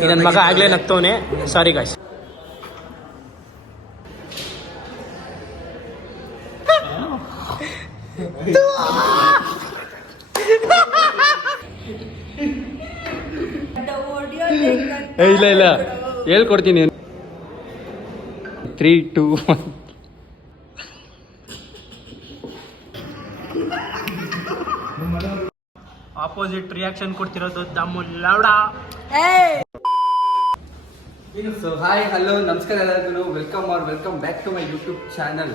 ನನ್ನ ಮಗ ಆಗ್ಲೇ ನಗ್ತವನೆ. ಸಾರಿ ಗಾಯ್ಸ್. ಇಲ್ಲ ಹೇಳ್ಕೊಡ್ತೀನಿ. 3, 2, 1. ಆಪೋಸಿಟ್ ರಿಯಾಕ್ಷನ್ ಕೊಡ್ತಿರೋದು ದಮ್ಮು ಲೌಡ. ಸೊ ಹಾಯ್ ಹಲೋ ನಮಸ್ಕಾರ ಎಲ್ಲರಿಗೂ. Welcome back to my YouTube channel.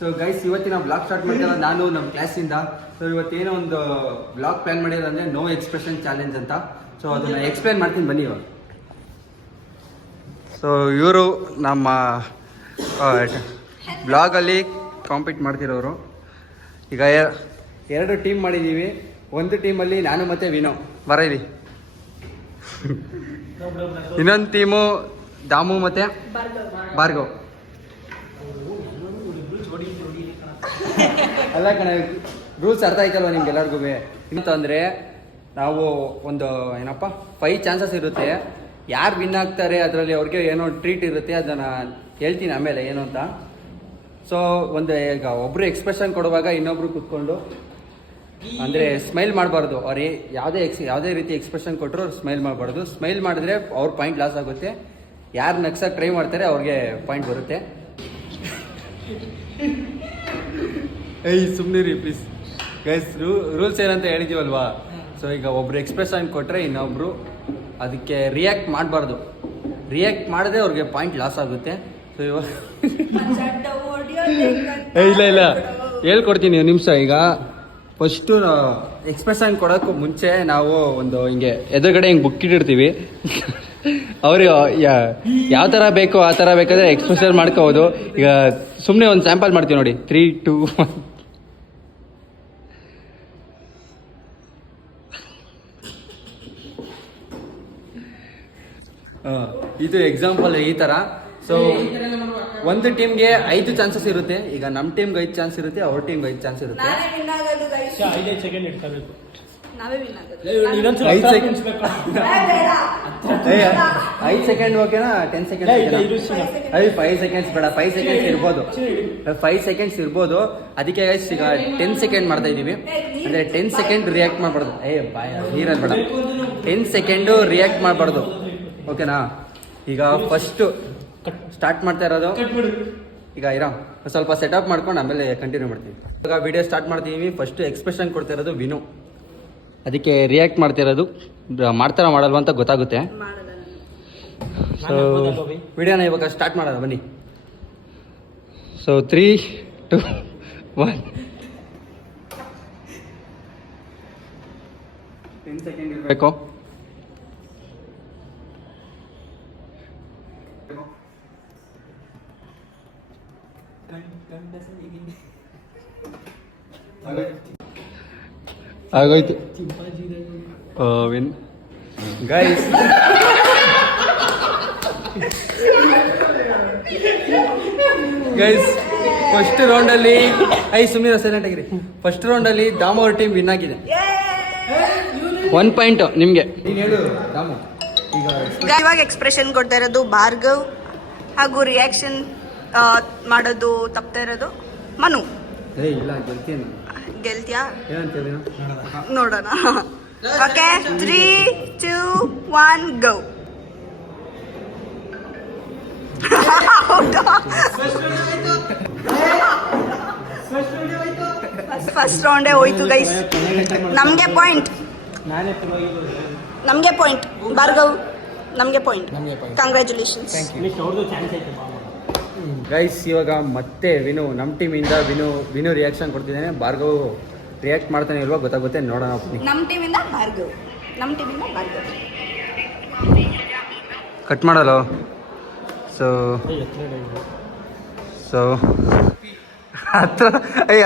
So guys, ಇವತ್ತಿನ ಬ್ಲಾಗ್ ಸ್ಟಾರ್ಟ್ ಮಾಡ್ತಿಲ್ಲ ನಾನು ನಮ್ಮ ಕ್ಲಾಸಿಂದ. ಸೊ ಇವತ್ತೇನೋ ಒಂದು ಬ್ಲಾಗ್ ಪ್ಲಾನ್ ಮಾಡಿರೋದಂದ್ರೆ ನೋ ಎಕ್ಸ್ಪ್ರೆಷನ್ ಚಾಲೆಂಜ್ ಅಂತ. ಸೊ ಅದನ್ನ ಎಕ್ಸ್ಪ್ಲೇನ್ ಮಾಡ್ತೀನಿ ಬನ್ನಿ ಇವಾಗ. ಸೊ ಇವರು ನಮ್ಮ ಬ್ಲಾಗಲ್ಲಿ ಕಾಂಪೀಟ್ ಮಾಡ್ತಿರೋರು. ಈಗ 2 ಟೀಮ್ ಮಾಡಿದ್ದೀವಿ. ಒಂದು ಟೀಮಲ್ಲಿ ನಾನು ಮತ್ತು ವಿನೋ ಬರೀರಿ. ಇನ್ನೊಂದು ಟೀಮು ದಾಮು ಮತ್ತು ಭಾರ್ಗವ್. ಅಲ್ಲ ಕಣ, ರೂಲ್ಸ್ ಅರ್ಥ ಆಯ್ತಲ್ವ ನಿಮ್ಗೆಲ್ಲರಿಗೂ? ಅಂತಂದರೆ ನಾವು ಒಂದು 5 ಚಾನ್ಸಸ್ ಇರುತ್ತೆ. ಯಾರು ವಿನ್ ಆಗ್ತಾರೆ ಅದರಲ್ಲಿ ಅವ್ರಿಗೆ ಏನೋ ಟ್ರೀಟ್ ಇರುತ್ತೆ. ಅದನ್ನು ಹೇಳ್ತೀನಿ ಆಮೇಲೆ ಏನು ಅಂತ. ಸೊ ಈಗ ಒಬ್ಬರು ಎಕ್ಸ್ಪ್ರೆಷನ್ ಕೊಡುವಾಗ ಇನ್ನೊಬ್ರು ಕೂತ್ಕೊಂಡು ಅಂದರೆ ಸ್ಮೈಲ್ ಮಾಡಬಾರ್ದು. ಅವ್ರು ಯಾವುದೇ ರೀತಿ ಎಕ್ಸ್ಪ್ರೆಷನ್ ಕೊಟ್ಟರು ಸ್ಮೈಲ್ ಮಾಡಬಾರ್ದು. ಸ್ಮೈಲ್ ಮಾಡಿದ್ರೆ ಅವ್ರ ಪಾಯಿಂಟ್ ಲಾಸ್ ಆಗುತ್ತೆ. ಯಾರು ನಗ್ಸಕ್ಕೆ ಟ್ರೈ ಮಾಡ್ತಾರೆ ಅವ್ರಿಗೆ ಪಾಯಿಂಟ್ ಬರುತ್ತೆ. ಸುಮ್ಮನೆ ರೀ ಪ್ಲೀಸ್ ಗೈಸ್. ರೂಲ್ಸ್ ಏನಂತ ಹೇಳಿದ್ದೀವಲ್ವಾ? ಸೊ ಈಗ ಒಬ್ರು ಎಕ್ಸ್ಪ್ರೆಷನ್ ಕೊಟ್ಟರೆ ಇನ್ನೊಬ್ರು ಅದಕ್ಕೆ ರಿಯಾಕ್ಟ್ ಮಾಡಬಾರ್ದು. ರಿಯಾಕ್ಟ್ ಮಾಡಿದ್ರೆ ಅವ್ರಿಗೆ ಪಾಯಿಂಟ್ ಲಾಸ್ ಆಗುತ್ತೆ. ಸೊ ಇವಾಗ ಇಲ್ಲ ಹೇಳ್ಕೊಡ್ತೀನಿ ಒಂದು ನಿಮಿಷ. ಈಗ ಫಸ್ಟು ಎಕ್ಸ್ಪ್ರೆಷನ್ ಕೊಡೋಕ್ಕೂ ಮುಂಚೆ ನಾವು ಒಂದು ಹಿಂಗೆ ಎದುರುಗಡೆ ಹಿಂಗೆ ಬುಕ್ ಇಟ್ಟಿರ್ತೀವಿ. ಅವರು ಯಾವ ಥರ ಬೇಕೋ ಆ ಥರ ಬೇಕಾದರೆ ಎಕ್ಸ್ಪ್ರೆಷನ್ ಮಾಡ್ಕೋಬೋದು. ಈಗ ಸುಮ್ಮನೆ ಒಂದು ಸ್ಯಾಂಪಲ್ ಮಾಡ್ತೀವಿ ನೋಡಿ. 3, 2, 1. ಇದು ಎಕ್ಸಾಂಪಲ್ ಈ ಥರ. ಸೊ ಒಂದು ಟೀಮ್ಗೆ 5 ಚಾನ್ಸಸ್ ಇರುತ್ತೆ. ಈಗ ನಮ್ಮ ಟೀಮ್ಗೆ 5 ಚಾನ್ಸ್ ಇರುತ್ತೆ, ಅವ್ರ ಟೀಮ್ಗೆ 5 ಚಾನ್ಸ್ ಇರುತ್ತೆ. 5 ಸೆಕೆಂಡ್ ಇಟ್ಕೋಬೇಕು. 5 ಸೆಕೆಂಡ್ ಓಕೆನಾ? 10 ಸೆಕೆಂಡ್? 5 ಸೆಕೆಂಡ್ಸ್ ಬೇಡ, 5 ಸೆಕೆಂಡ್ಸ್ ಇರ್ಬೋದು. 5 ಸೆಕೆಂಡ್ಸ್ ಇರ್ಬೋದು. ಅದಕ್ಕೆ ಗೈಸ್ ಈಗ 10 ಸೆಕೆಂಡ್ ಮಾಡ್ತಾ ಇದ್ದೀವಿ. ಅಂದರೆ 10 ಸೆಕೆಂಡ್ ರಿಯಾಕ್ಟ್ ಮಾಡಬಾರ್ದು. ನೀರಲ್ಲಿ ಬೇಡ, 10 ಸೆಕೆಂಡು ರಿಯಾಕ್ಟ್ ಮಾಡಬಾರ್ದು. ಓಕೆನಾ? ಈಗ ಫಸ್ಟು ಸ್ಟಾರ್ಟ್ ಮಾಡ್ತಾ ಇರೋದು. ಈಗ ಸ್ವಲ್ಪ ಸೆಟಪ್ ಮಾಡ್ಕೊಂಡು ಆಮೇಲೆ ಕಂಟಿನ್ಯೂ ಮಾಡ್ತೀವಿ. ಇವಾಗ ವಿಡಿಯೋ ಸ್ಟಾರ್ಟ್ ಮಾಡ್ತೀವಿ. ಫಸ್ಟ್ ಎಕ್ಸ್ಪ್ರೆಷನ್ ಕೊಡ್ತಾ ಇರೋದು ವಿನು. ಅದಕ್ಕೆ ರಿಯಾಕ್ಟ್ ಮಾಡ್ತಿರೋದು ಮಾಡ್ತಾರ ಮಾಡಲ್ವ ಅಂತ ಗೊತ್ತಾಗುತ್ತೆ. ಸೊ ವಿಡಿಯೋನ ಇವಾಗ ಸ್ಟಾರ್ಟ್ ಮಾಡೋಣ ಬನ್ನಿ. ಸೊ 3, 2, 1. 10 ಸೆಕೆಂಡ್ ಇರಬೇಕು. ಆಗೋಯ್ತು ವಿನ್ ಗೈಸ್. ಫಸ್ಟ್ ರೌಂಡಲ್ಲಿ ಸುಮ್ಮನೆ ಸೈಲೆಂಟ್ ಆಗಿರಿ. ಫಸ್ಟ್ ರೌಂಡಲ್ಲಿ ದಾಮು ಅವ್ರ ಟೀಮ್ ವಿನ್ ಆಗಿದೆ. 1 ಪಾಯಿಂಟ್ ನಿಮಗೆ. ನೀನು ಹೇಳು ದಾಮು. ಇವಾಗ ಎಕ್ಸ್ಪ್ರೆಷನ್ ಕೊಡ್ತಾ ಇರೋದು ಭಾರ್ಗವ್, ಹಾಗೂ ರಿಯಾಕ್ಷನ್ ಮಾಡೋದು ತಪ್ತಾ ಇರೋದು ಮನು. ಇಲ್ಲ ಗೆಲ್ತೀನಿ. ಗೆಲ್ತ್ಯಾ? ನೋಡೋಣ. ಓಕೆ, 3, 2, 1 ಗೋ. ಫಸ್ಟ್ ರೌಂಡೇ ಹೋಯ್ತು ಗೈಸ್. ನಮಗೆ ಪಾಯಿಂಟ್ ಭಾರ್ಗವ್, ನಮಗೆ ಪಾಯಿಂಟ್. Congratulations guys. ಇವಾಗ ಮತ್ತೆ ವಿನು ನಮ್ಮ ಟೀಮಿಂದ ವಿನು ರಿಯಾಕ್ಷನ್ ಕೊಡ್ತಿದ್ದೇನೆ. ಭಾರ್ಗವ್ ರಿಯಾಕ್ಟ್ ಮಾಡ್ತಾನೆ ಇಲ್ವಾ ಗೊತ್ತಾಗುತ್ತೆ, ನೋಡೋಣ. ನಮ್ಮ ಟೀಮಿಂದ ಭಾರ್ಗವ್. ಕಟ್ ಮಾಡಲ್ಲ. ಸೊ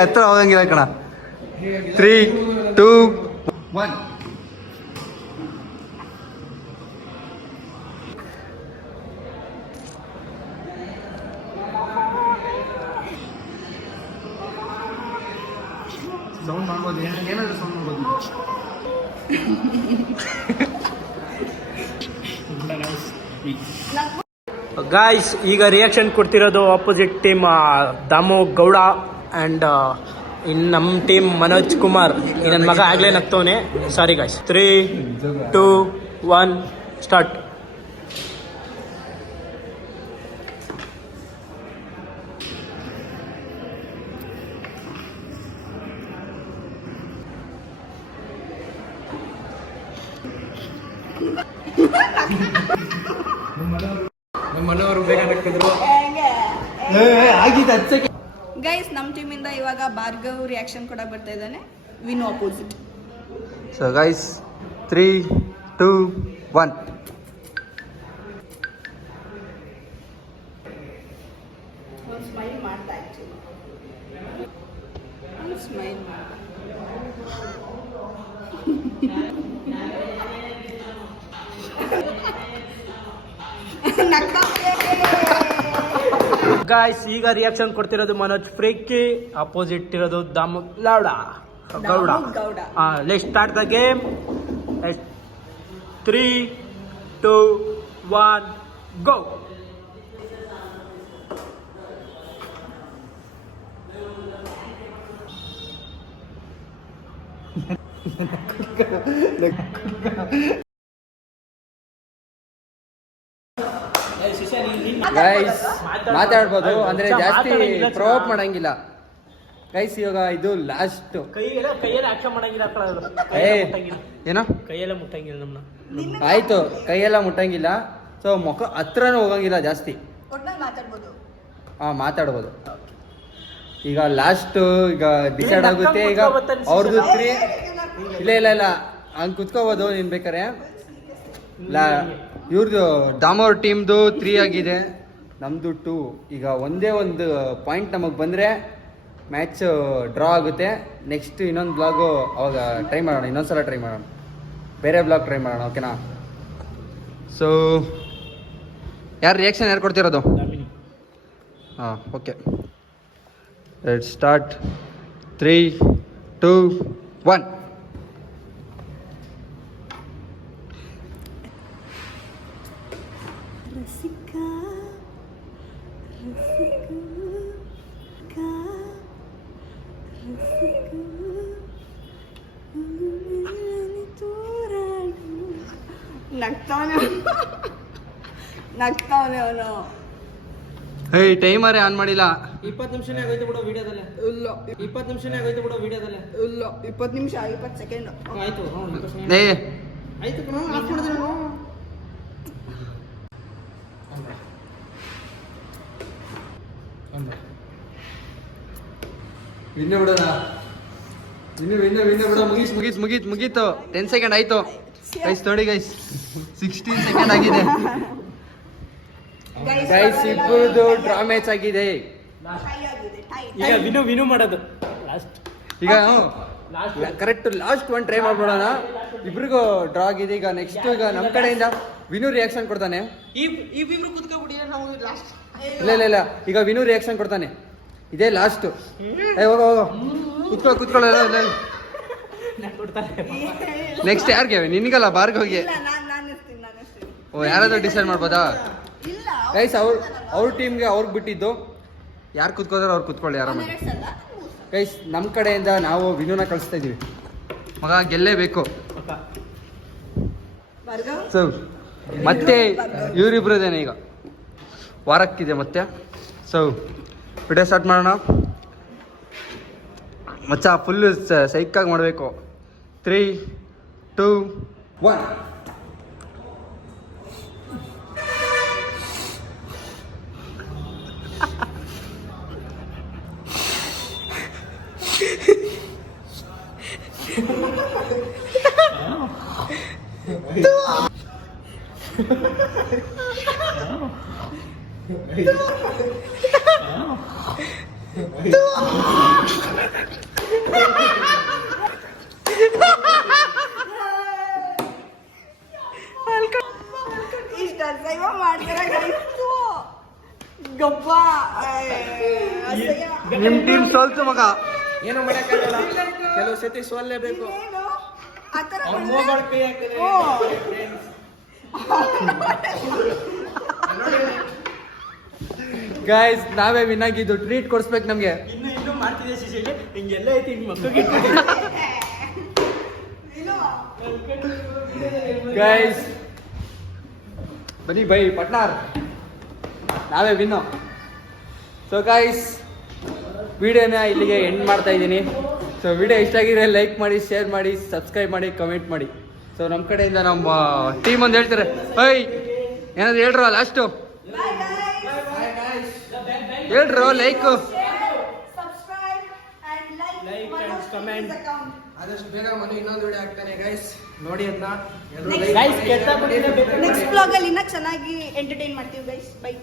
ಹತ್ರ ಹೋಗಂಗಿಲ್ಲ ಕಣ. 3, 2, 1. ಸೌಂಡ್ ಮಾಡ್ಬೋದು, ಏನಾದರೂ ಸೌಂಡ್ ಮಾಡ್ಬೋದು. ಗಾಯ್ಸ್ ಈಗ ರಿಯಾಕ್ಷನ್ ಕೊಡ್ತಿರೋದು opposite team Damu Gowda and ಇನ್ನು ನಮ್ಮ ಟೀಮ್ ಮನೋಜ್ ಕುಮಾರ್. ನನ್ನ ಮಗ ಆಗಲೇ ನಗ್ತವನೆ. ಸಾರಿ ಗಾಯ್ಸ್. 3, 2, 1 ಸ್ಟಾರ್ಟ್. ನಮ್ಮ ಮನೆಯವರು ಬೇಗ ನಕ್ಕಿದ್ರು. ಗೈಸ್ ನಮ್ಮ ಟೀಮಿಂದ ಇವಾಗ ಭಾರ್ಗವ್ ರಿಯಾಕ್ಷನ್ ಕೊಡಕ್ಕೆ ಬರ್ತಾ ಇದ್ದಾನೆ. Win opposite. So guys 3, 2, 1. Smile ಮಾಡ್ತಾ ಸ್ಮೈಲ್ ಗಾಯ್ಸ್ ಈಗ ರಿಯಾಕ್ಷನ್ ಕೊಡ್ತಿರೋದು ಮನೋಜ್ ಫ್ರೇಕಿ, ಅಪೋಸಿಟ್ ಇರೋದು Damu Gowda. Let's start the game. 3, 2, 1 go. Guys ಮಾತಾಡ್ಬೋದು ಅಂದ್ರೆ ಜಾಸ್ತಿ ಪ್ರೊವೋಕ್ ಮಾಡಂಗಿಲ್ಲ ಗೈಸ್. ಇವಾಗ ಇದು ಲಾಸ್ಟ್. ಕೈಯೆಲ್ಲ ಆಕ್ಷನ್ ಮಾಡಂಗಿಲ್ಲ. ಏನೋ ಕೈಯೆಲ್ಲ ಮುಟ್ಟಂಗಿಲ್ಲ ನಮ್ಮನ್ನ. ಆಯ್ತು, ಕೈಯೆಲ್ಲ ಮುಟ್ಟಂಗಿಲ್ಲ. ಸೊ ಮುಖ ಹತ್ರನೂ ಹೋಗಂಗಿಲ್ಲ ಜಾಸ್ತಿ. ಮಾತಾಡ್ಬೋದು. ಈಗ ಲಾಸ್ಟ್ ಈಗ ಡಿಸೈಡ್ ಆಗುತ್ತೆ. ಈಗ ಅವ್ರದ್ದು 3 ಇಲ್ಲ ಹಂಗೆ ಕುತ್ಕೋಬೋದು ನೀನ್ ಬೇಕಾರೆ. ಇವ್ರದ್ದು ದಾಮೋರ್ ಟೀಮ್ದು 3 ಆಗಿದೆ, ನಮ್ದು 2. ಈಗ ಒಂದೇ ಒಂದು ಪಾಯಿಂಟ್ ನಮಗೆ ಬಂದರೆ ಮ್ಯಾಚ್ ಡ್ರಾ ಆಗುತ್ತೆ. ನೆಕ್ಸ್ಟ್ ಇನ್ನೊಂದು ಬ್ಲಾಗು ಅವಾಗ ಟ್ರೈ ಮಾಡೋಣ, ಇನ್ನೊಂದ್ಸಲ ಟ್ರೈ ಮಾಡೋಣ, ಬೇರೆ ಬ್ಲಾಗ್ ಟ್ರೈ ಮಾಡೋಣ. ಓಕೆನಾ? ಸೊ ಯಾರು ರಿಯಾಕ್ಷನ್ ಯಾರು ಕೊಡ್ತಿರೋದು? ಹಾಂ, ಓಕೆ. Let's start. 3, 2, 1. ನಗ್ತಾವನೆ ಅವನು. ಹೇಯ್, ಟೈಮರೇ ಆನ್ ಮಾಡಿಲ್ಲ. 20 ನಿಮಿಷನೇ ಆಗೋಯ್ತು ಬಿಡು ವಿಡಿಯೋದಲ್ಲೇ. ಇಲ್ಲ 20 ನಿಮಿಷನೇ ಆಗೋಯ್ತು ಬಿಡು ವಿಡಿಯೋದಲ್ಲೇ. ಇಲ್ಲ 20 ನಿಮಿಷ 20 ಸೆಕೆಂಡ್ ಆಯ್ತು. ಆಯ್ತು ಕಣೋ, ಆಫ್ ಮಾಡಿದೆ ನಾನು. ಇನ್ನು ಬಿಡೋಣ. ಇನ್ನು ಬಿಡ. ಮುಗೀತು. 10 ಸೆಕೆಂಡ್ ಆಯ್ತು ಗೈಸ್. ನೋಡಿ ಗೈಸ್, 16 ಸೆಕೆಂಡ್ ಆಗಿದೆ ಗೈಸ್. ಇಬ್ಬರದು ಡ್ರಾ ಮ್ಯಾಚ್ ಆಗಿದೆ. ಈಗ ವಿನು ಮಾಡೋದು ಲಾಸ್ಟ್. ಈಗ ಕರೆಕ್ಟ್ ಲಾಸ್ಟ್ ಒಂದು ಟ್ರೈ ಮಾಡ್ಬಿಡೋಣ. ಇಬ್ರಿಗೂ ಡ್ರಾ ಆಗಿದೆ. ಈಗ ನೆಕ್ಸ್ಟ್ ಈಗ ನಮ್ಮ ಕಡೆಯಿಂದ ವಿನು ರಿಯಾಕ್ಷನ್ ಕೊಡ್ತಾನೆ. ಇಲ್ಲ ಈಗ ವಿನು ರಿಯಾಕ್ಷನ್ ಕೊಡ್ತಾನೆ. ಇದೇ ಲಾಸ್ಟ್. ಹೋಗೋ ಕುತ್ಕೊಳ್ಳ. ನೆಕ್ಸ್ಟ್ ಯಾರಿಗೆ? ನಿನ್ಗಲ್ಲ, ಭಾರ್ಗವ್ಗೆ. ಓ, ಯಾರಾದ್ರೂ ಡಿಸೈಡ್ ಮಾಡ್ಬೋದಾ ಗೈಸ್? ಅವ್ರ ಟೀಮ್ಗೆ ಅವ್ರಿಗೆ ಬಿಟ್ಟಿದ್ದು. ಯಾರು ಕುತ್ಕೋದಾರ ಅವ್ರು ಕುತ್ಕೊಳ್ಳಿ ಆರಾಮಾಗಿ ಗೈಸ್. ನಮ್ಮ ಕಡೆಯಿಂದ ನಾವು ವಿನುನ ಕಳಿಸ್ತಾ ಇದೀವಿ. ಮಗ ಗೆಲ್ಲೇಬೇಕು. ಸೊ ಮತ್ತೆ ಇವರಿಬ್ರದೇನೆ ಈಗ ವಾರಕ್ಕಿದೆ ಮತ್ತೆ. ಸೊ ವಿಡಿಯೋ ಸ್ಟಾರ್ಟ್ ಮಾಡೋಣ ಮಚ್ಚ. ಫುಲ್ಲು ಸೈಕಾಗಿ ಮಾಡಬೇಕು. 3, 2, 1. ಇಷ್ಟ ಮಾಡ್ತಾರೆ ಗಬ್ಬ. ನಿಮ್ ಟೀಮ್ ಸೋಲ್ತು ಮಗ. ಏನು ಮಾಡಕ್ಕಾಗಲ್ಲ, ಕೆಲವು ಸತಿ ಸೋಲ್ಲೇಬೇಕು. ಗೈಸ್ ನಾವೇ ವಿನ್ ಆಗಿದ್ದು ಟ್ರೀಟ್ ಕೊಡಿಸ್ಬೇಕು ನಮಗೆ. ಇನ್ನು ಮಾಡ್ತಿದ್ದೆ ಸಿಸಿಲಿ ಹಿಂಗೆಲ್ಲ ಐತಿ ಹಿಂಗೆ ಮಕ್ಕಳಿಗೆ ಗೈಸ್ ಬನ್ನಿ ಬೈ ಪಟ್ನಾರ್, ನಾವೇ ವಿನ್ನು. ಸೊ ಗೈಸ್ ವಿಡಿಯೋನ ಇಲ್ಲಿಗೆ ಎಂಡ್ ಮಾಡ್ತಾ ಇದ್ದೀನಿ. ಸೊ ವಿಡಿಯೋ ಇಷ್ಟ ಆಗಿದ್ರೆ ಲೈಕ್ ಮಾಡಿ, ಶೇರ್ ಮಾಡಿ, ಸಬ್ಸ್ಕ್ರೈಬ್ ಮಾಡಿ, ಕಮೆಂಟ್ ಮಾಡಿ. ಸೊ ನಮ್ಮ ಕಡೆಯಿಂದ ನಮ್ಮ ಟೀಮ್ ಒಂದು ಹೇಳ್ತಾರೆ, ಓಯ್ ಏನಾದ್ರು ಹೇಳ್ರು ಲಾಸ್ಟು ಹೇಳ್ರು. ಲೈಕು ಕಮೆಂಟ್ ಆದಷ್ಟು ಬೇಗ ಮನೆ ಇನ್ನೊಂದು ವಿಡಿಯೋ ಆಗ್ತಾನೆ ಗೈಸ್, ನೋಡಿ ಅಂತ. ನೆಕ್ಸ್ಟ್ ಬ್ಲಾಗ್ ಅಲ್ಲಿ ಇನ್ನ ಚೆನ್ನಾಗಿ ಎಂಟರ್ಟೈನ್ ಮಾಡ್ತೀವಿ ಗೈಸ್. ಬೈ.